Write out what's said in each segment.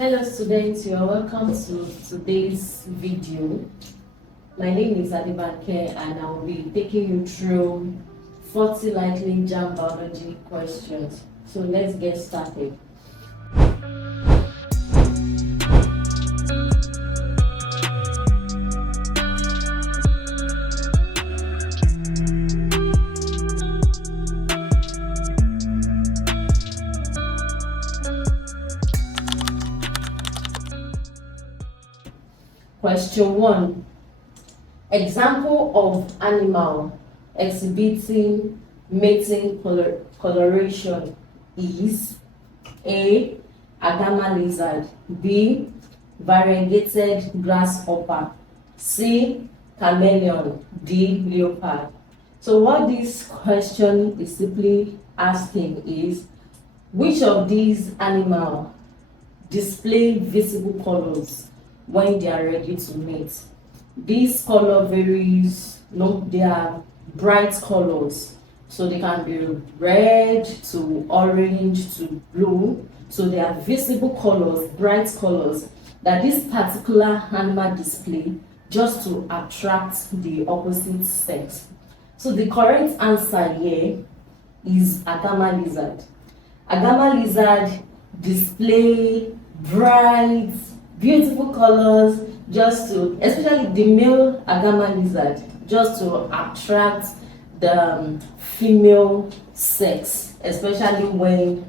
Hello students, you are welcome to today's video. My name is Adebanke and I will be taking you through 40 likely JAMB biology questions. So let's get started. Question 1. Example of animal exhibiting mating coloration is A. Agama lizard, B. Variegated grasshopper, C. Chameleon, D. Leopard. So what this question is simply asking is, which of these animals display visible colors when they are ready to mate? This color varies. They are bright colors, so they can be red to orange to blue. So they are visible colors, bright colors that this particular animal display just to attract the opposite sex. So the correct answer here is Agama lizard. Agama lizard display bright, beautiful colors, just to, especially the male Agama lizard, just to attract the female sex, especially when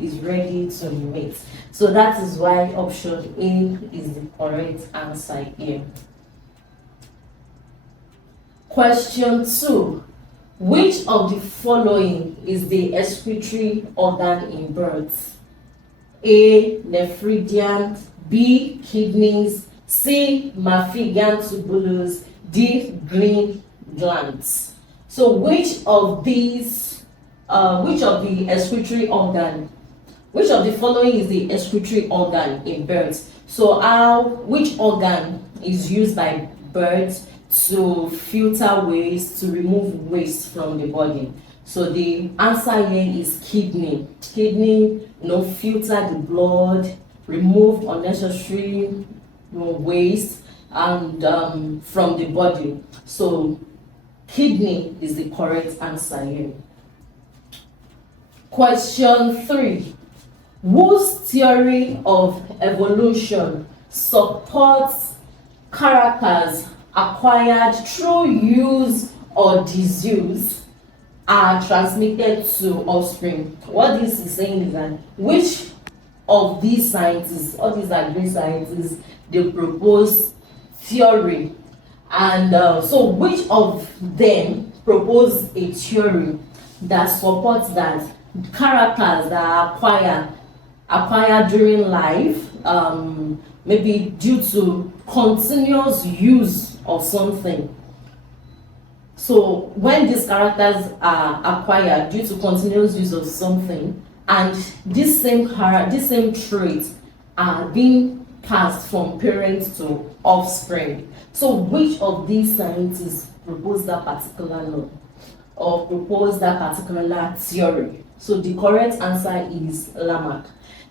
is ready to mate. So that is why option A is the correct answer here. Question 2. Which of the following is the excretory organ in birds? A. Nephridian, B. Kidneys, C. Mammalian tubulus, D. Green glands. So which of the excretory organ, which of the following is the excretory organ in birds? So which organ is used by birds to filter waste, to remove waste from the body? So the answer here is kidney. Kidney, filter the blood, remove unnecessary waste and from the body. So kidney is the correct answer here. Question 3. Whose theory of evolution supports characters acquired through use or disuse are transmitted to offspring? What this is saying is that which of these scientists, all these are great scientists, they propose theory, and so which of them propose a theory that supports that characters that are acquired during life, maybe due to continuous use of something. So when these characters are acquired due to continuous use of something, and this same traits are being passed from parents to offspring. So which of these scientists propose that particular law or propose that particular theory? So the correct answer is Lamarck.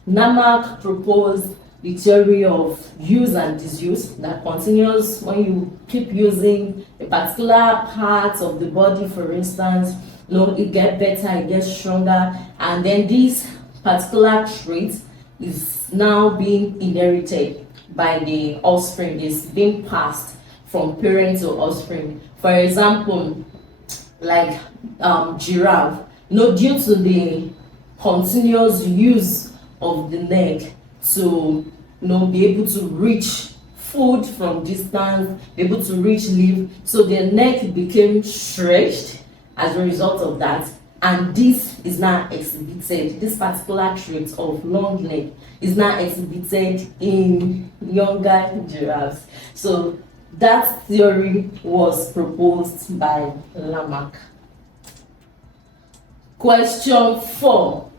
Lamarck proposed the theory of use and disuse, that continues when you keep using a particular part of the body, for instance, it gets better, it gets stronger, and then this particular trait is now being inherited by the offspring, is being passed from parent to offspring. For example, like giraffe, due to the continuous use of the neck to be able to reach food from distance, be able to reach leaf, so their neck became stretched as a result of that, and this is now exhibited, this particular trait of long neck is now exhibited in younger giraffes. So that theory was proposed by Lamarck. Question 4.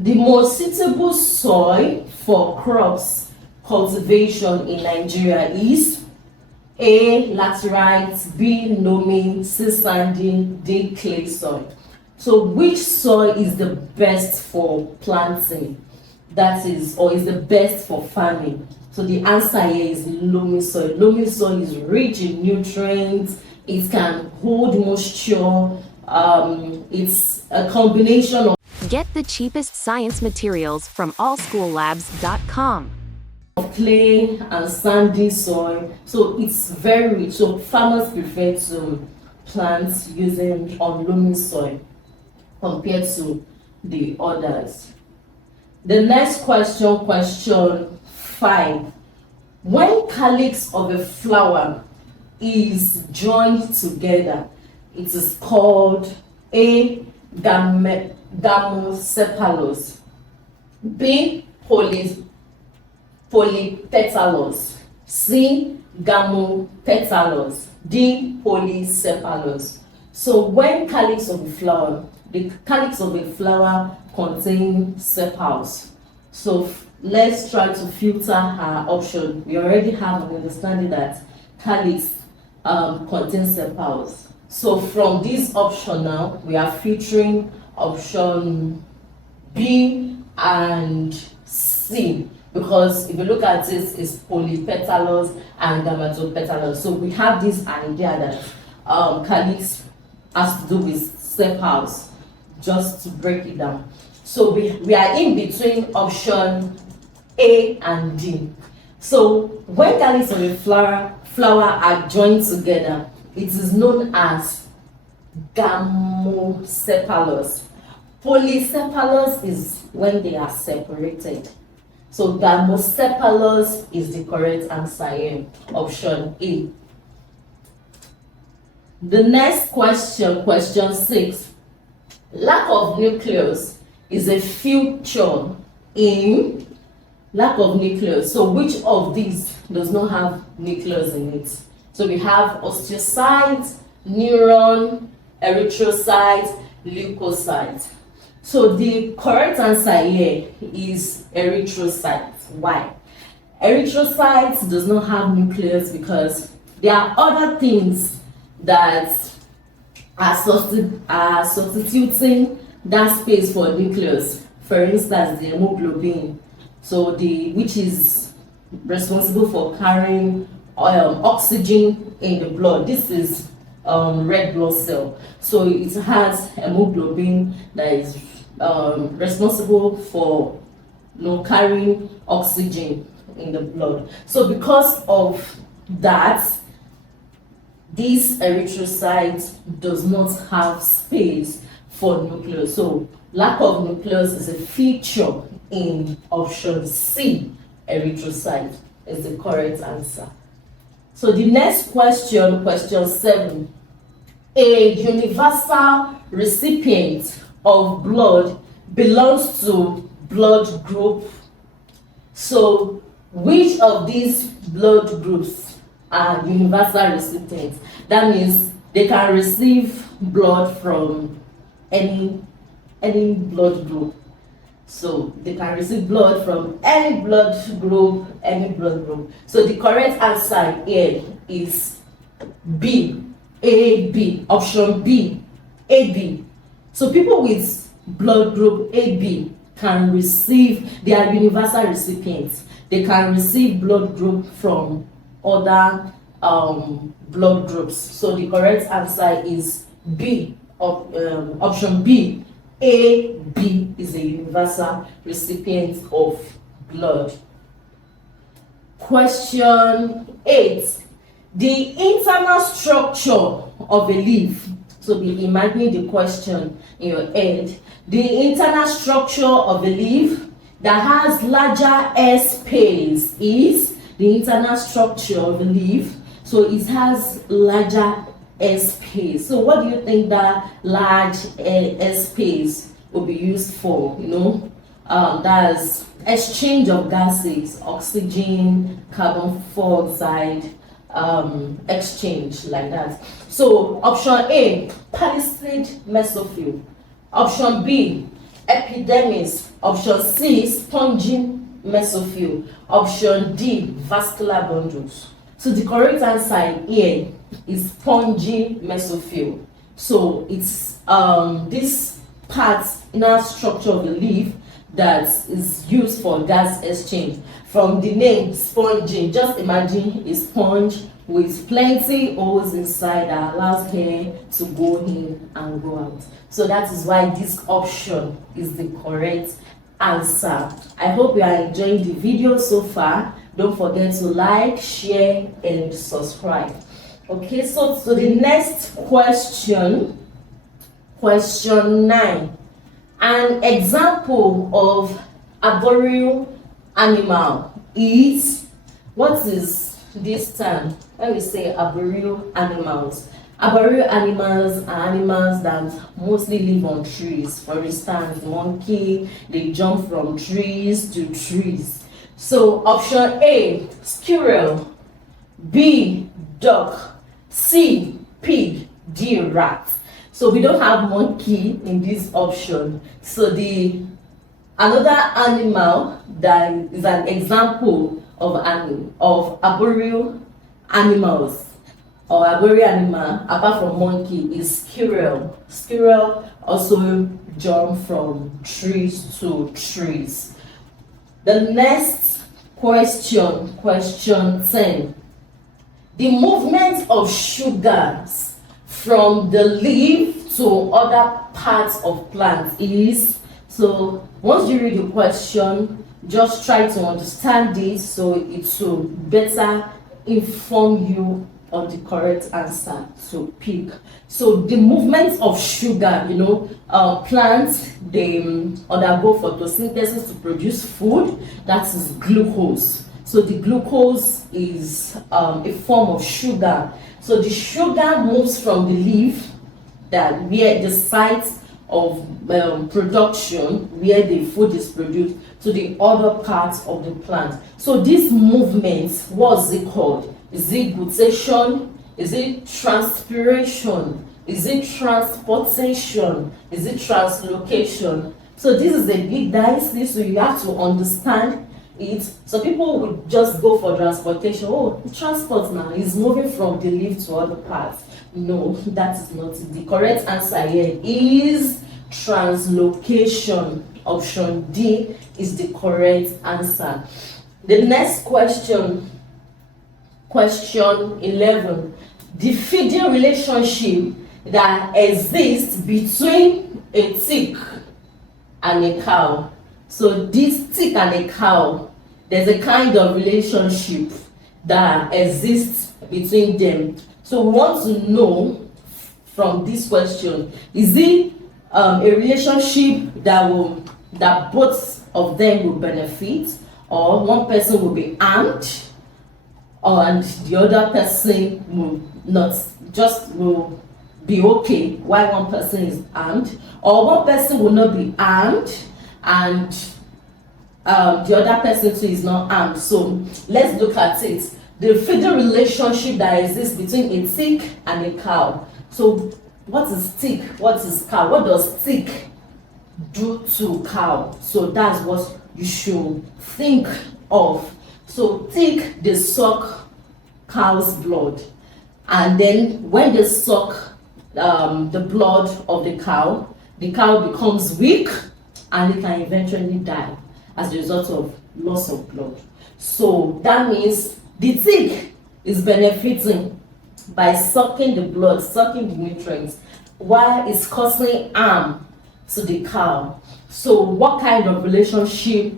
The most suitable soil for crops cultivation in Nigeria is A. Laterite, B. loamy, C. sandy, D. clay soil. So which soil is the best for planting? that is or is the best for farming? So the answer here is loamy soil. Loamy soil is rich in nutrients, it can hold moisture, it's a combination of Get the cheapest science materials from allschoollabs.com. clay and sandy soil, so it's very rich. So farmers prefer to plant using on loamy soil compared to the others. The next question, question 5. When calyx of a flower is joined together, it is called A. Gamosepalous, B. Polypetalous, C. Gamopetalous, D. Polycephalous. So when calyx of a flower, the calyx of a flower contains sepals. So let's try to filter our option. We already have an understanding that calyx contains sepals. So from this option now, we are filtering option B and C, because if you look at this, it's polypetalous and gametopetalous. So we have this idea that calyx has to do with sepals, just to break it down. So we are in between option A and D. So when calyx of a flower are joined together, it is known as gamocephalous. Polycephalous is when they are separated. So gamocephalous is the correct answer here, option A. The next question, question 6. Lack of nucleus is a feature in lack of nucleus. So which of these does not have nucleus in it? So we have osteocytes, neuron, erythrocytes, leukocytes. So the correct answer here is erythrocytes. Why? Erythrocytes does not have nucleus because there are other things that are substituting that space for nucleus. For instance, the hemoglobin, so which is responsible for carrying oxygen in the blood. This is red blood cell. So it has hemoglobin that is responsible for carrying oxygen in the blood. So because of that, this erythrocyte does not have space for nucleus. So lack of nucleus is a feature in option C. Erythrocyte is the correct answer. So the next question, question 7. A universal recipient of blood belongs to blood group. So which of these blood groups are universal recipients? That means they can receive blood from any blood group. So they can receive blood from any blood group, So the correct answer here is B, AB, option B, AB. So people with blood group AB can receive, they are universal recipients. They can receive blood group from other blood groups. So the correct answer is B, option B. AB is a universal recipient of blood. Question 8. The internal structure of a leaf. So be imagining the question in your head. The internal structure of a leaf that has larger air space is the internal structure of a leaf. So it has larger air space. So what do you think that large air space will be used for? That's exchange of gases, oxygen, carbon dioxide, exchange like that. So option A, palisade mesophyll. Option B, epidermis. Option C, spongy mesophyll. Option D, vascular bundles. So the correct answer here is spongy mesophyll. So it's this part, inner structure of the leaf that is used for gas exchange. From the name sponging, just imagine a sponge with plenty holes inside that allows air to go in and go out. So that is why this option is the correct answer. I hope you are enjoying the video so far. Don't forget to like, share, and subscribe. Okay, so to the next question, question 9. An example of arboreal animal is, what is this term? When we say arboreal animals, arboreal animals are animals that mostly live on trees. For instance, monkey, they jump from trees to trees. So option A, squirrel, B, duck, C, pig, D, rat. So we don't have monkey in this option. So the another animal that is an example of arboreal animals or arboreal animal apart from monkey is squirrel. Squirrel also jump from trees to trees. The next question, question 10. The movement of sugars from the leaf to other parts of plants is, so once you read the question, just try to understand it so it will better inform you on the correct answer to pick. So the movement of sugar, plants, they undergo photosynthesis to produce food, that is glucose. So the glucose is a form of sugar. So the sugar moves from the leaf, that where the site of production, where the food is produced, to the other parts of the plant. So this movement, what's it called? Is it glutation? Is it transpiration? Is it transportation? Is it translocation? So this is a big dicey, so you have to understand it. So people would just go for transportation. Oh, transport now is moving from the leaf to other parts. No, that is not it. The correct answer here is translocation. Option D is the correct answer. The next question, question 11. The feeding relationship that exists between a tick and a cow. So this tick and a cow, there's a kind of relationship that exists between them. So we want to know from this question, is it a relationship that both of them will benefit, or one person will be harmed, and the other person will not, just will be okay while one person is harmed, or one person will not be harmed and the other person too is not harmed. So let's look at it. The feeding relationship that exists between a tick and a cow. So what is tick? What is cow? What does tick do to cow? So that's what you should think of. So tick, they suck cow's blood, and then when they suck the blood of the cow becomes weak and it can eventually die as a result of loss of blood. So that means the tick is benefiting by sucking the blood, sucking the nutrients, while it's causing harm to the cow. So what kind of relationship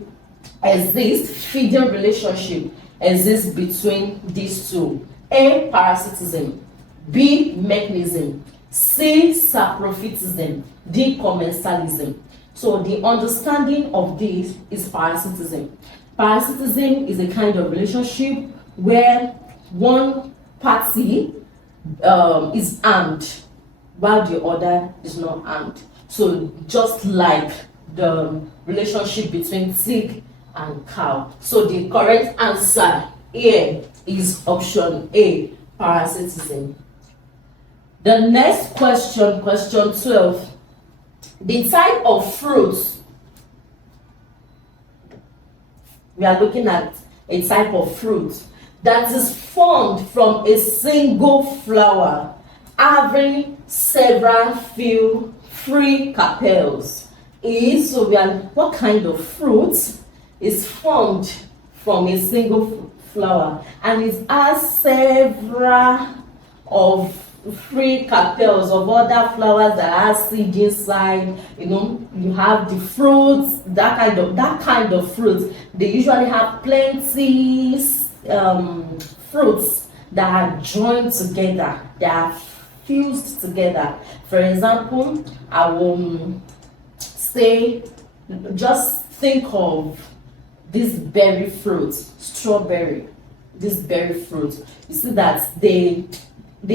exists, feeding relationship exists between these two? A, parasitism, B, mechanism, C, saprophytism, D, commensalism. So the understanding of this is parasitism. Parasitism is a kind of relationship where one party is harmed while the other is not harmed. So just like the relationship between tick and cow. So the correct answer here is option A, parasitism. The next question, question 12. The type of fruit, we are looking at a type of fruit that is formed from a single flower having several few free carpels. is, so we are, what kind of fruit is formed from a single flower, and it has several of free carpels of other flowers that have seed inside. You know, you have the fruits, that kind of fruit. They usually have plenty fruits that are joined together, that are fused together. For example, I will say, just think of this berry fruit, strawberry. This berry fruit, you see that they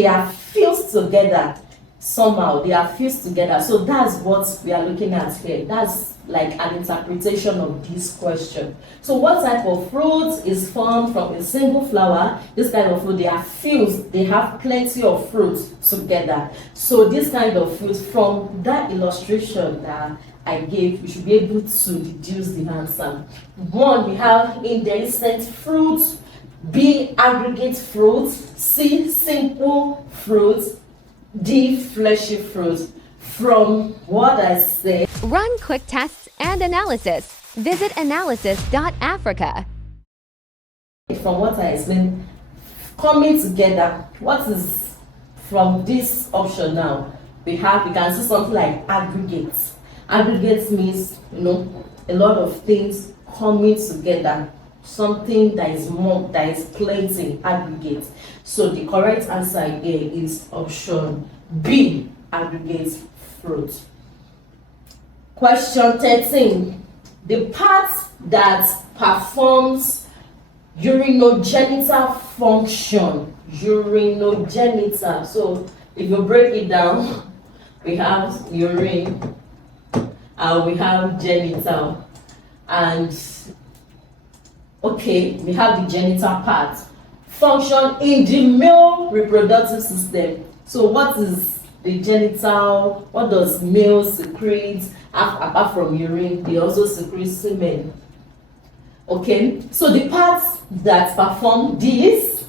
are fused together somehow. They are fused together. So that's what we are looking at here. That's like an interpretation of this question. So what type of fruit is formed from a single flower? This kind of fruit, they are fused. They have plenty of fruit together. So this kind of fruit, from that illustration that I gave, you should be able to deduce the answer. 1, we have indehiscent fruit. B, aggregate fruit. C, simple fruit. D, fleshy fruit. From what I say, Run quick tests and analysis. Visit analysis.africa. from what I explained, coming together, what is from this option now? We can see something like aggregates. Aggregates means, you know, a lot of things coming together, something that is more, that is plenty, aggregate. So the correct answer here is option B, aggregate fruit. Question 13. The part that performs urinogenital function. Urinogenital. So if you break it down, we have urine and we have genital. And okay, we have the genital part. Function in the male reproductive system. So what is the genital? What does male secrete? Apart from urine, they also secrete semen. Okay, so the parts that perform these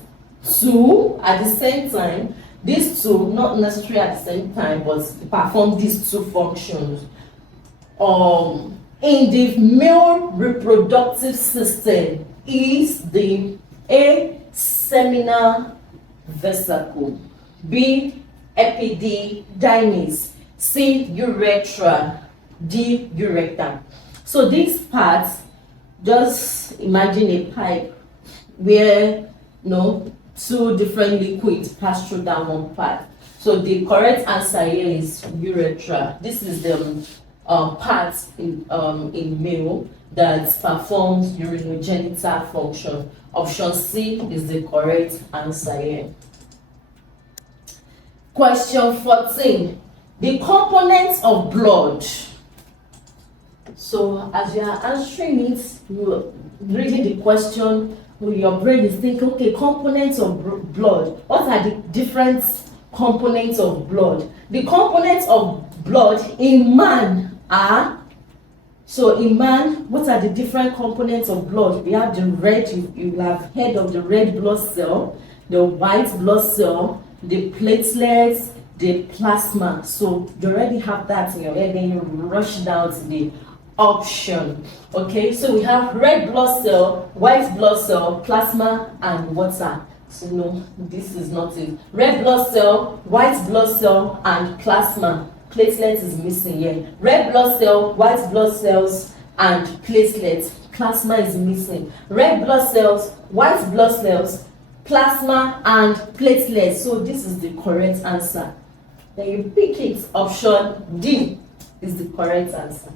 two at the same time, these two, not necessarily at the same time, but perform these two functions. In the male reproductive system is the A, seminal vesicle, B, epididymis, C, urethra, D, ureter. So these parts, just imagine a pipe where two different liquids pass through that one part. So the correct answer here is urethra. This is the part in male that performs urinogenital function. Option C is the correct answer here. Question 14. The components of blood. So as you are answering it, you are reading the question, your brain is thinking, okay, components of blood. What are the different components of blood? The components of blood in man are, so in man, what are the different components of blood? We have the red, you have heard of the red blood cell, the white blood cell, the platelets, the plasma. So you already have that in your head, then you rush down to the option. Okay, so we have red blood cell, white blood cell, plasma, and water. So no, this is not it. Red blood cell, white blood cell, and plasma. Platelets is missing here. Red blood cell, white blood cells, and platelets. Plasma is missing. Red blood cells, white blood cells, plasma, and platelets. So this is the correct answer. Then you pick it. Option D is the correct answer.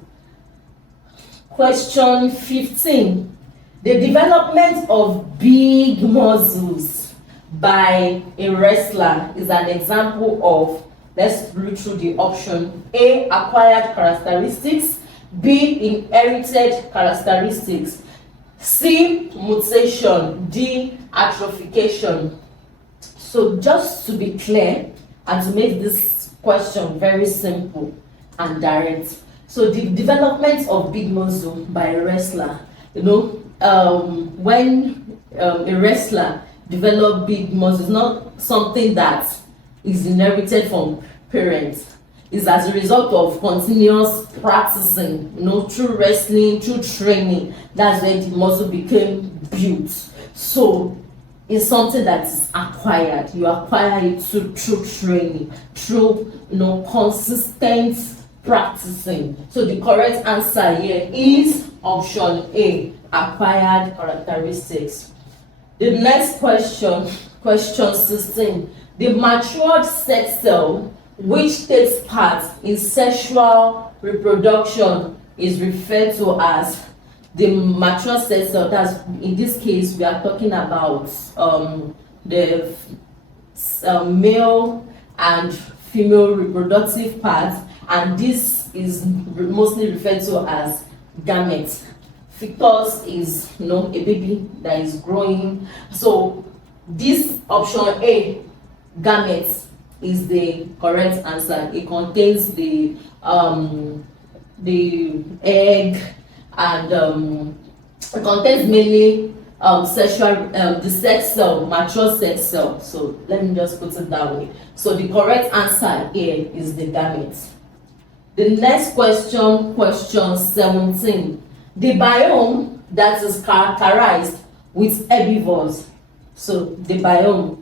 Question 15. The development of big muscles by a wrestler is an example of, let's read through the option. A, acquired characteristics. B, inherited characteristics. C, mutation. D, atrophication. So just to be clear and to make this question very simple and direct. So the development of big muscle by a wrestler, when a wrestler develops big muscle, it's not something that is inherited from parents. is as a result of continuous practicing, through wrestling, through training. That's when the muscle became built. So it's something that is acquired. You acquire it through training, through consistent practicing. So the correct answer here is option A, acquired characteristics. The next question 16. The matured sex cell which takes part in sexual reproduction is referred to as the mature sex cell. That's, in this case, we are talking about the male and female reproductive parts, and this is mostly referred to as gametes. Fetus is, a baby that is growing. So this option A, gametes, is the correct answer. It contains the egg, and it contains mainly the sex cell, mature sex cell. So let me just put it that way. So the correct answer here is the gametes. The next question 17. The biome that is characterized with herbivores. So the biome,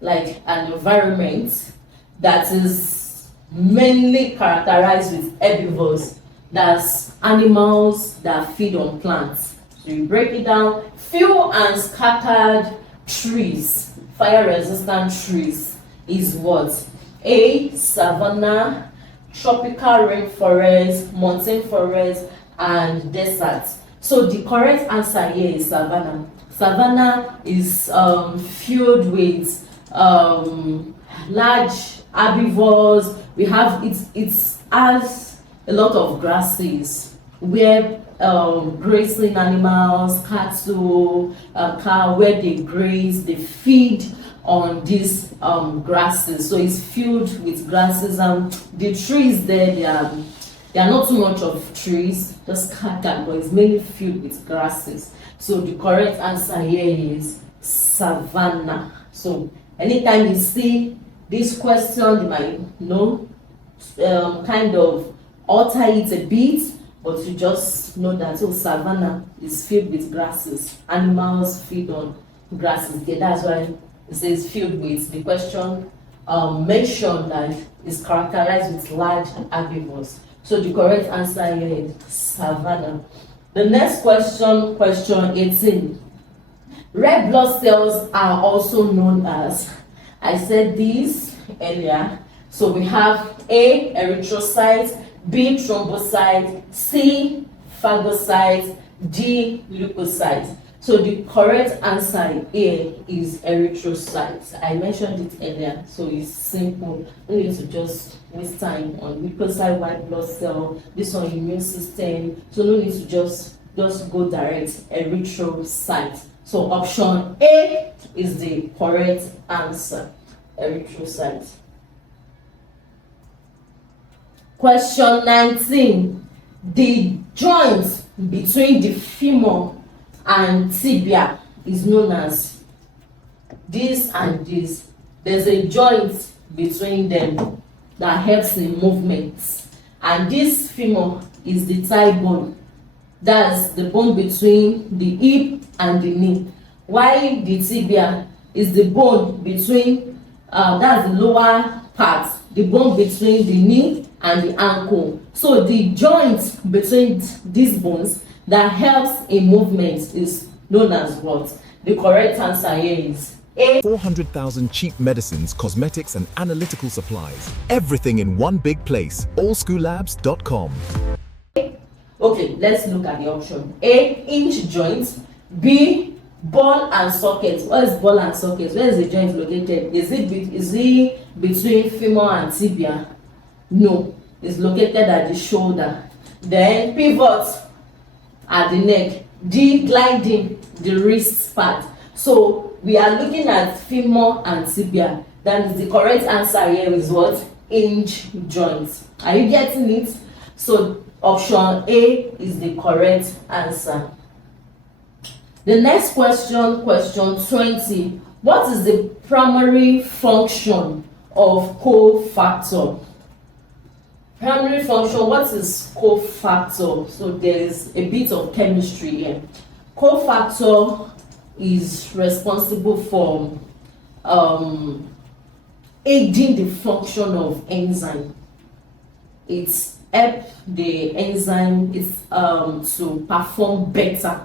like an environment that is mainly characterized with herbivores. That's animals that feed on plants. So you break it down. Few and scattered trees, fire-resistant trees, is what? A, savanna, tropical rainforest, mountain forest, and desert. So the correct answer here is savanna. Savanna is filled with large herbivores. We have it has a lot of grasses where grazing animals, cattle, cow, where they graze, they feed on these grasses. So it's filled with grasses, and the trees there, they are not too much of trees, just scattered, but it's mainly filled with grasses. So the correct answer here is savanna. So anytime you see this question, you might kind of alter it a bit, but you just know that savanna is filled with grasses. Animals feed on grasses. Okay, that's why it says filled with. The question mentioned that is characterized with large herbivores. So the correct answer here is savanna. The next question 18. Red blood cells are also known as, I said this earlier. So we have A, erythrocytes, B, thrombocytes, C, phagocytes, D, leukocytes. So the correct answer here is erythrocytes. I mentioned it earlier, so it's simple. No need to just waste time on leukocyte, white blood cell, this one immune system. So no need to just go direct, erythrocyte. So option A is the correct answer, erythrocyte. Question 19. The joint between the femur and tibia is known as this and this. There's a joint between them that helps in movements, and this femur is the thigh bone. That's the bone between the hip and the knee, while the tibia is the bone between that's the lower part, the bone between the knee and the ankle. So the joint between these bones that helps in movement is known as what? The correct answer here is A. 400,000 cheap medicines, cosmetics, and analytical supplies. Everything in one big place. allschoollabs.com. Okay, let's look at the option. A, hinge joint. B, ball and socket. What is ball and socket? Where is the joint located? Is it between femur and tibia? No, it's located at the shoulder. Then pivot at the neck. D, gliding, the wrist part. So we are looking at femur and tibia. That is the correct answer here is what? Hinge joint. Are you getting it? So option A is the correct answer. The next question 20. What is the primary function of cofactor? Primary function, what is cofactor? So there is a bit of chemistry here. Cofactor is responsible for aiding the function of enzyme. It's help the enzyme to perform better.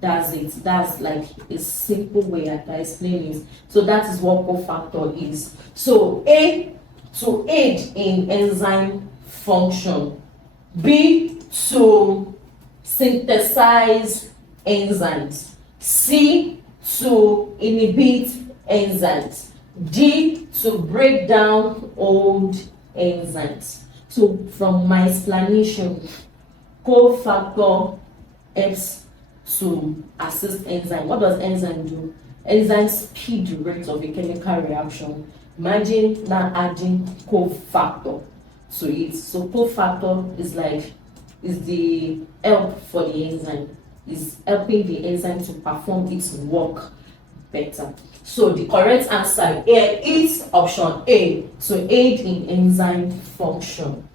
That's it. That's like a simple way I can explain it. So that is what cofactor is. So A, to aid in enzyme function. B, to synthesize enzymes. C, to inhibit enzymes. D, to break down old enzymes. So from my explanation, cofactor helps to assist enzyme. What does enzyme do? Enzyme speed the rate of a chemical reaction. Imagine now adding cofactor to it. So cofactor is the help for the enzyme, is helping the enzyme to perform its work better. So the correct answer here is option A, to aid in enzyme function.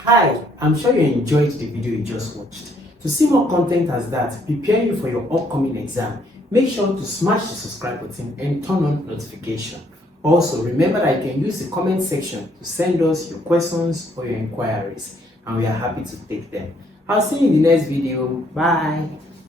Hi, I'm sure you enjoyed the video you just watched. To see more content as that, prepare you for your upcoming exam, make sure to smash the subscribe button and turn on notification. Also, remember that you can use the comment section to send us your questions or your inquiries, and we are happy to take them. I'll see you in the next video. Bye.